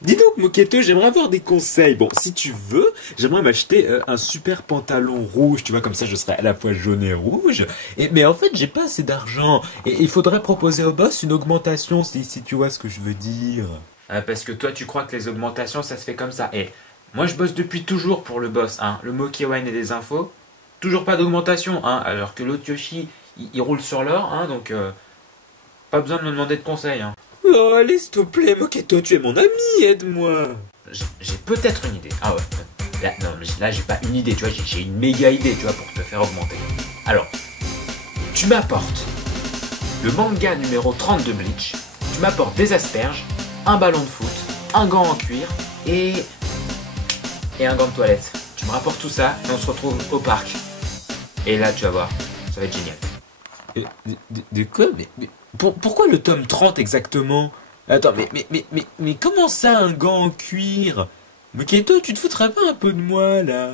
Dis donc, Moketo, j'aimerais avoir des conseils. Bon, si tu veux, j'aimerais m'acheter un super pantalon rouge, tu vois, comme ça je serais à la fois jaune et rouge. Mais en fait, j'ai pas assez d'argent. Et il faudrait proposer au boss une augmentation, si tu vois ce que je veux dire. Parce que toi, tu crois que les augmentations, ça se fait comme ça. Et moi, je bosse depuis toujours pour le boss, hein. Le Mokewan et des infos, toujours pas d'augmentation, hein. Alors que l'autre Yoshi, il roule sur l'or, hein, donc pas besoin de me demander de conseils, hein. Oh, allez, s'il te plaît, Moketo, tu es mon ami, aide-moi. J'ai peut-être une idée. Ah ouais. Là, non, là, j'ai pas une idée, tu vois, j'ai une méga idée, tu vois, pour te faire augmenter. Alors, tu m'apportes le manga numéro 30 de Bleach, tu m'apportes des asperges, un ballon de foot, un gant en cuir et un gant de toilette. Tu me rapportes tout ça et on se retrouve au parc. Et là, tu vas voir, ça va être génial. De quoi? Mais pourquoi le tome 30 exactement? Attends, mais comment ça, un gant en cuir? Moketo, tu te foutrais pas un peu de moi, là?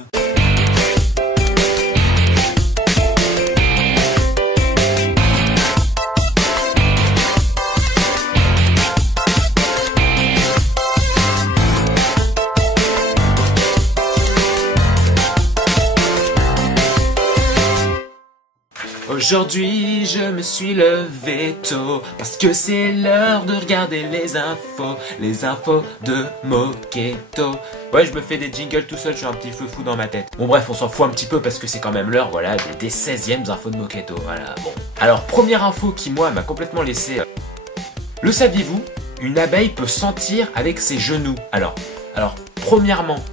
Aujourd'hui, je me suis levé tôt parce que c'est l'heure de regarder les infos de Moketo. Ouais, je me fais des jingles tout seul, je suis un petit feu fou dans ma tête. Bon bref, on s'en fout un petit peu parce que c'est quand même l'heure, voilà, des 16e infos de Moketo, voilà, bon. Alors, première info qui, moi, m'a complètement laissé... Le saviez-vous? Une abeille peut sentir avec ses genoux. Alors, premièrement,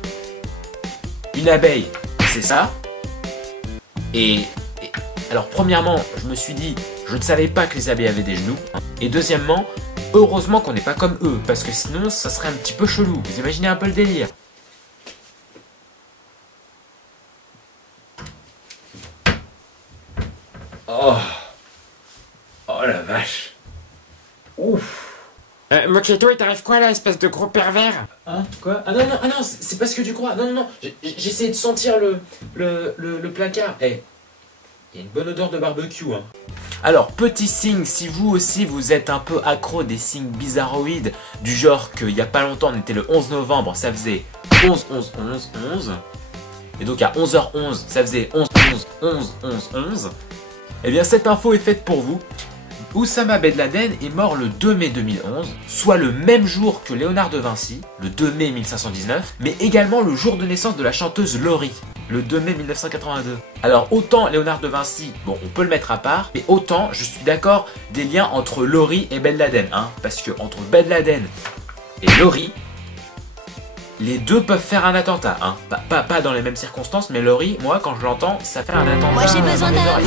une abeille, c'est ça. Alors premièrement, je me suis dit, je ne savais pas que les abeilles avaient des genoux. Et deuxièmement, heureusement qu'on n'est pas comme eux, parce que sinon ça serait un petit peu chelou. Vous imaginez un peu le délire? Oh la vache. Ouf. Moketo, il t'arrive quoi là, espèce de gros pervers? Hein? Quoi? Ah non, c'est pas ce que tu crois. Non, j'ai essayé de sentir le placard. Eh. Il y a une bonne odeur de barbecue, hein. Alors, petit signe, si vous aussi vous êtes un peu accro des signes bizarroïdes, du genre qu'il n'y a pas longtemps, on était le 11 novembre, ça faisait 11, 11, 11, 11. Et donc à 11h11, ça faisait 11, 11, 11, 11, 11. Eh bien, cette info est faite pour vous. Oussama Ben Laden est mort le 2 mai 2011, soit le même jour que Léonard de Vinci, le 2 mai 1519, mais également le jour de naissance de la chanteuse Laurie, le 2 mai 1982. Alors autant Léonard de Vinci, bon on peut le mettre à part, mais autant je suis d'accord des liens entre Laurie et Ben Laden, hein, parce que entre Ben Laden et Laurie, les deux peuvent faire un attentat, hein. Pas dans les mêmes circonstances, mais Laurie, moi quand je l'entends, ça fait un attentat. Moi j'ai besoin d'amour.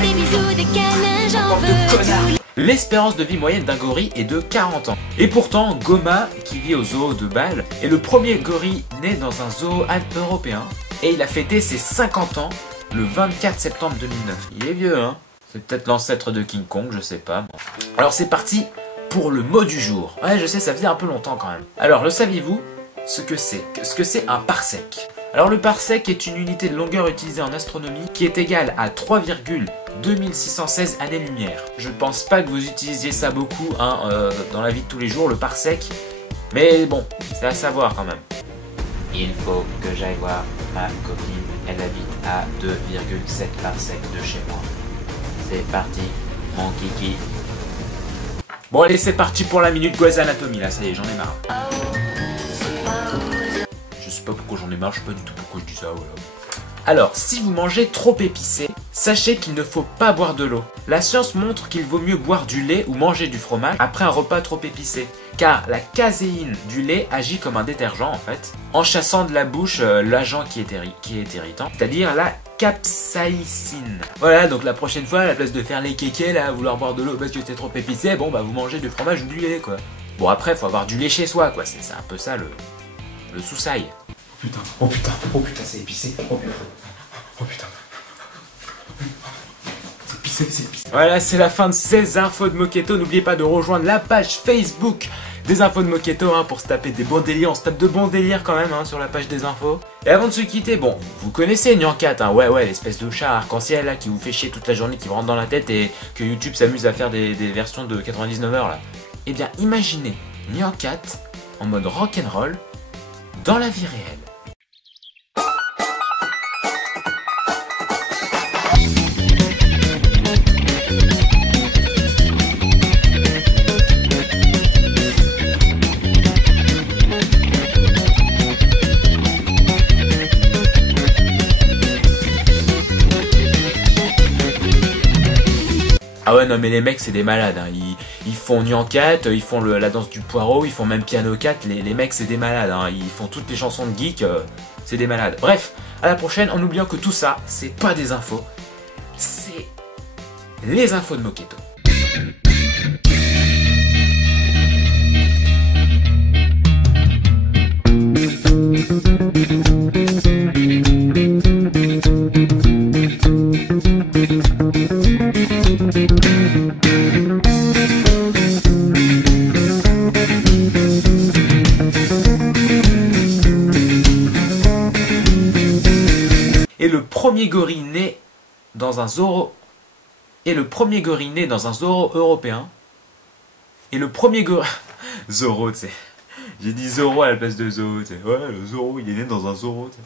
Des bisous, des câlins, j'en veux. L'espérance de vie moyenne d'un gorille est de 40 ans. Et pourtant, Goma, qui vit au zoo de Bâle, est le premier gorille né dans un zoo européen. Et il a fêté ses 50 ans le 24 septembre 2009. Il est vieux, hein? C'est peut-être l'ancêtre de King Kong, je sais pas. Alors c'est parti pour le mot du jour. Ouais, je sais, ça faisait un peu longtemps quand même. Alors, le saviez-vous ce que c'est un parsec? Alors le parsec est une unité de longueur utilisée en astronomie qui est égale à 3,2616 années-lumière. Je pense pas que vous utilisiez ça beaucoup hein, dans la vie de tous les jours, le parsec. Mais bon, c'est à savoir quand même. Il faut que j'aille voir ma copine. Elle habite à 2,7 parsecs de chez moi. C'est parti, mon kiki. Bon allez, c'est parti pour la minute Grey's Anatomy, là, ça y est, j'en ai marre. Je sais pas pourquoi j'en ai marre, je sais pas du tout pourquoi je dis ça, voilà. Alors, si vous mangez trop épicé, sachez qu'il ne faut pas boire de l'eau. La science montre qu'il vaut mieux boire du lait ou manger du fromage après un repas trop épicé. Car la caséine du lait agit comme un détergent en fait, en chassant de la bouche l'agent qui est irritant, c'est-à-dire la capsaïcine. Voilà, donc la prochaine fois, à la place de faire les kékés là, à vouloir boire de l'eau parce que c'est trop épicé, bon bah vous mangez du fromage ou du lait quoi. Bon après, faut avoir du lait chez soi quoi, c'est un peu ça le sous-sail. Oh putain, c'est épicé. Oh putain. C'est épicé. Voilà, c'est la fin de ces infos de Moketo. N'oubliez pas de rejoindre la page Facebook des infos de Moketo hein, pour se taper des bons délires. On se tape de bons délires quand même hein, sur la page des infos. Et avant de se quitter, bon, vous connaissez Nyankat, hein, ouais, l'espèce de chat arc-en-ciel là qui vous fait chier toute la journée, qui vous rentre dans la tête et que YouTube s'amuse à faire des versions de 99 heures là. Eh bien, imaginez Nyan Cat en mode rock'n'roll dans la vie réelle. Ah ouais, non mais les mecs c'est des malades, hein. Ils font Nyan Cat, ils font la danse du poireau, ils font même Piano Cat, les mecs c'est des malades, hein. Ils font toutes les chansons de geek, c'est des malades. Bref, à la prochaine, en oubliant que tout ça, c'est pas des infos, c'est les infos de Moketo. Et le premier gorille né dans un zoo européen. Et le premier gorille Zorro, tu sais. J'ai dit Zorro à la place de zoo, tu sais. Ouais, le Zorro, il est né dans un Zorro, tu sais.